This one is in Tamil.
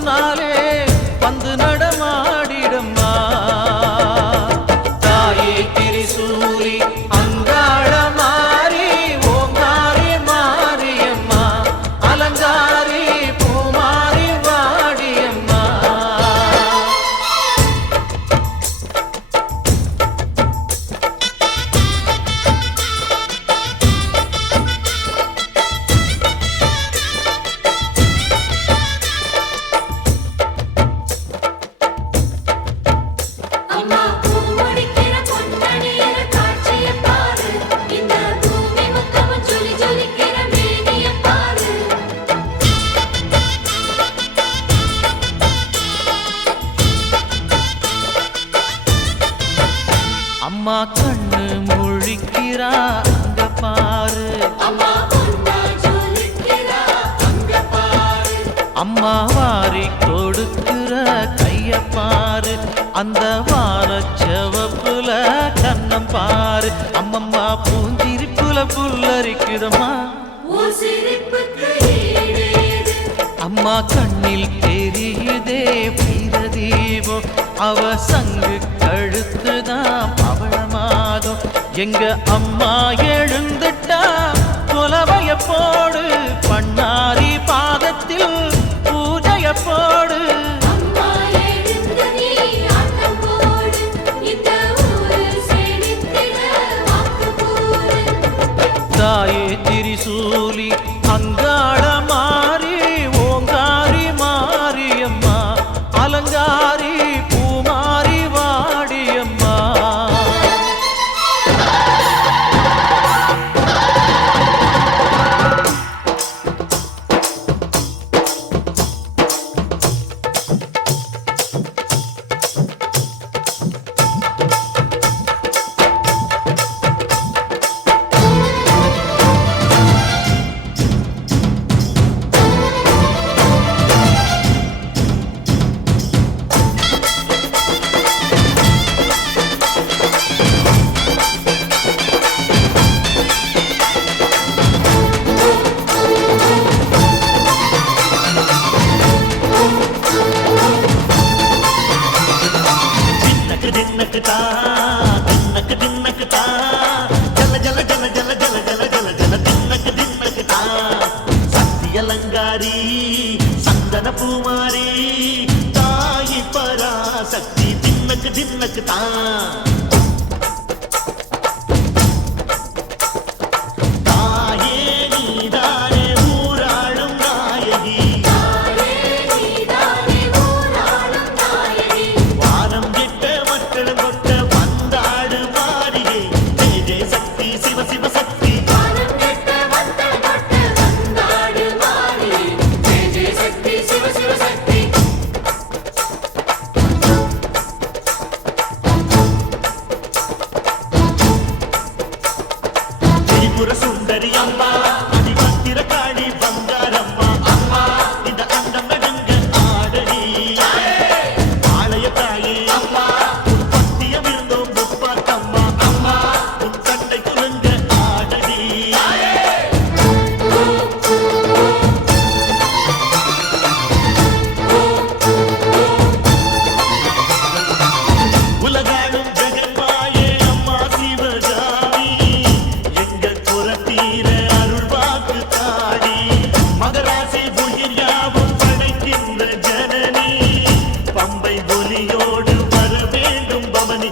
முன்னாலே வந்து நடமாடிடம்மா தாயே திரிசூலி அங்காள மாறி ஓங்காரி மாரியம்மா அலங்காரி பூமாரி வாடியம்மா அம்மா கண்ணு முழிக்கிறா அங்க பாரு அம்மா வாரி கொடுக்கிற கைய பாரு அந்த வானச்சவப்புல கண்ணம் பாரு அம்மம்மா பூஞ்சிரிப்புல புல்லரிக்குதம்மா அம்மா கண்ணில் தெரியுதே வீரதீபம் அவ சங்கு கழுத்துதான் பவளமாகும் எங்க அம்மா எழுந்துட்டா கொலவைய போடு பண்ணாரி பாதத்தில் பூஜைய போடு தாயே திரிசூலி அங்காள மாறி ஓங்காரி மாரியம்மா அலங்காரி பூமாரி வாடியம்மா அலங்காரி சந்தன பூமாரி தாயி பராசக்தி தின்னக்கு தின்னக்கு தான் சுந்தரி அம்மா அதிபத்திர காளி பங்காரம்மா அம்மா இந்த அண்டம் நடுங்க ஆடடி ஆலய தாயே அம்மா உன் பத்தியம் இருந்தோம் முப்பாத்தம்மா அம்மா உன் கண்டை குலுங்க ஆடடி உலகாடும் ஜெகன்மாயே அம்மா சிவகாமி மகராசி உயிர் யாவும் படைக்கின்ற ஜனனி பம்பை ஒலியோடு வர வேண்டும் பவனி